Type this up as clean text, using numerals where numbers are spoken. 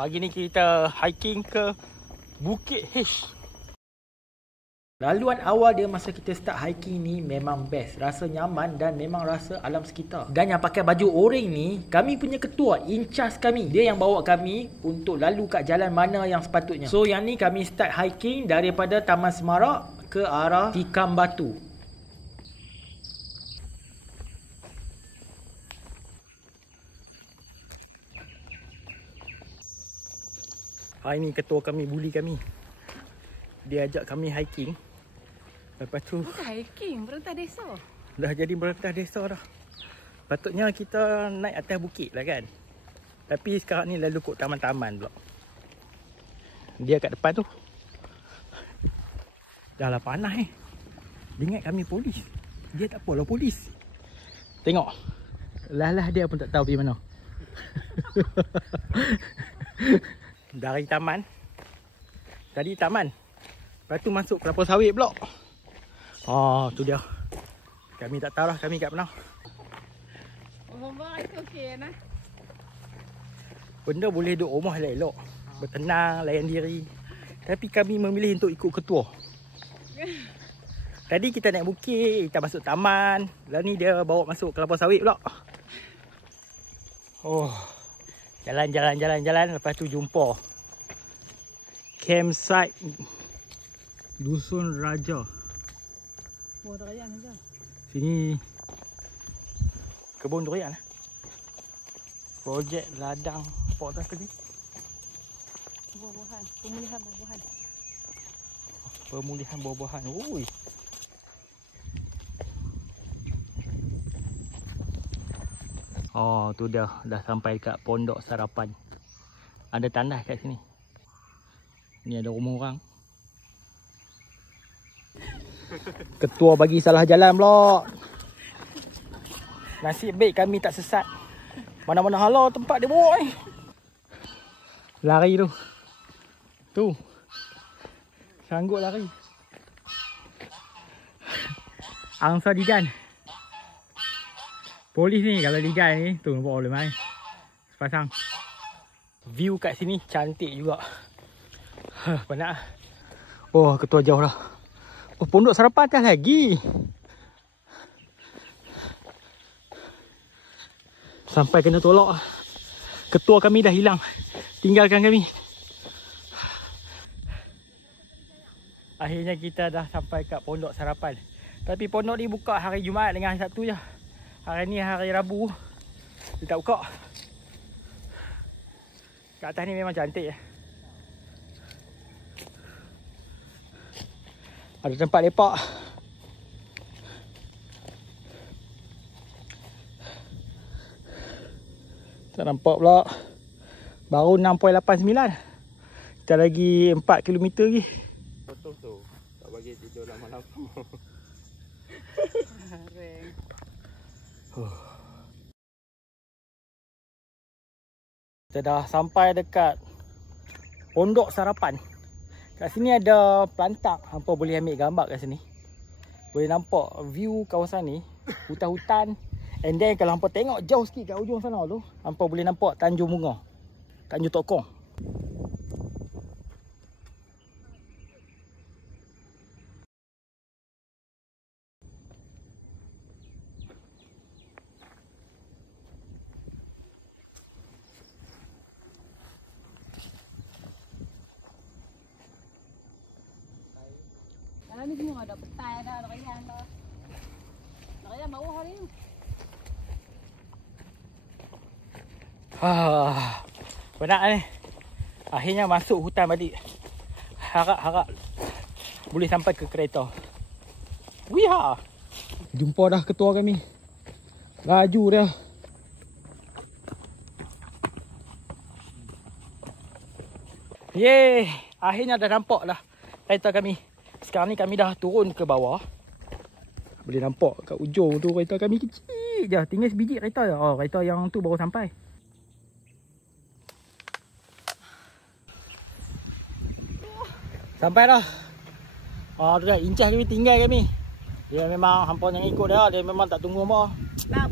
Pagi ni kita hiking ke Bukit H. Laluan awal dia masa kita start hiking ni memang best. Rasa nyaman dan memang rasa alam sekitar. Dan yang pakai baju oranye ni, kami punya ketua, in charge kami. Dia yang bawa kami untuk lalu kat jalan mana yang sepatutnya. So yang ni kami start hiking daripada Taman Semarak ke arah Tikam Batu. Hari ni ketua kami bully kami. Dia ajak kami hiking. Lepas tu bukan hiking, berentas desa. Dah jadi berentas desa dah. Patutnya kita naik atas bukit lah kan. Tapi sekarang ni lalu kot taman-taman pula. Dia kat depan tu. Dah lah panas Dia ingat kami polis. Dia tak apalah polis. Tengok. Lah dia pun tak tahu pergi mana. Dari taman. Tadi taman. Lepas tu masuk kelapa sawit pula. Tu dia. Kami tak tahu lah kami kat mana. Rumah itu okey nah. Benda boleh duduk rumah elok-elok. Bertenang, layan diri. Tapi kami memilih untuk ikut ketua. Tadi kita naik bukit, kita masuk taman. Lalu ni dia bawa masuk kelapa sawit pula. Jalan. Lepas tu jumpa campsite Dusun Raja. Buah durian saja. Sini kebun durian. Projek ladang pok atas tadi. Buah-buahan, pemulihan buah-buahan. Pemulihan buah-buahan. Ui. Tu dah sampai dekat pondok sarapan. Ada tandas kat sini. Ni ada rumah orang. Ketua bagi salah jalan pula. Nasib baik kami tak sesat. Mana-mana halau tempat dia bawa Lari tu. Tu. Sanggup lari. Angsa digan. Polis ni kalau digan ni tu nampak boleh main. Sepasang. View kat sini cantik juga. Penat. Ketua jauh dah. Pondok sarapan atas lagi. Sampai kena tolak. Ketua kami dah hilang. Tinggalkan kami. Akhirnya kita dah sampai kat pondok sarapan. Tapi pondok ni buka hari Jumaat dengan hari Sabtu je. Hari ni hari Rabu. Dia tak buka. Kat atas ni memang cantik. Ada tempat lepak. Tak nampak pula. Baru 6.89. Kita lagi 4 km lagi. Betul tu. Tak bagi tidur lama-lama. Kita dah sampai dekat pondok sarapan. Kat sini ada pelantak. Hampa boleh ambil gambar kat sini. Boleh nampak view kawasan ni. Hutan-hutan. And then kalau hampa tengok jauh sikit kat ujung sana tu, hampa boleh nampak Tanjung Bunga. Tanjung Tokong. Ni semua ada petai dah, ada rayan dah. Rayan bawah hari ni. Penat ni. Akhirnya masuk hutan balik. Harap-harap boleh sampai ke kereta. Wiha. Jumpa dah ketua kami. Laju dia. Yeay. Akhirnya dah nampak dah kereta kami. Sekarang ni kami dah turun ke bawah. Boleh nampak kat ujung tu kereta kami kecil je. Tinggal sebiji kereta je. Kereta yang tu baru sampai. Sampai dah. Tu dah. Incas kami tinggal kami. Dia memang hampa yang ikut dia. Dia memang tak tunggu apa. Nak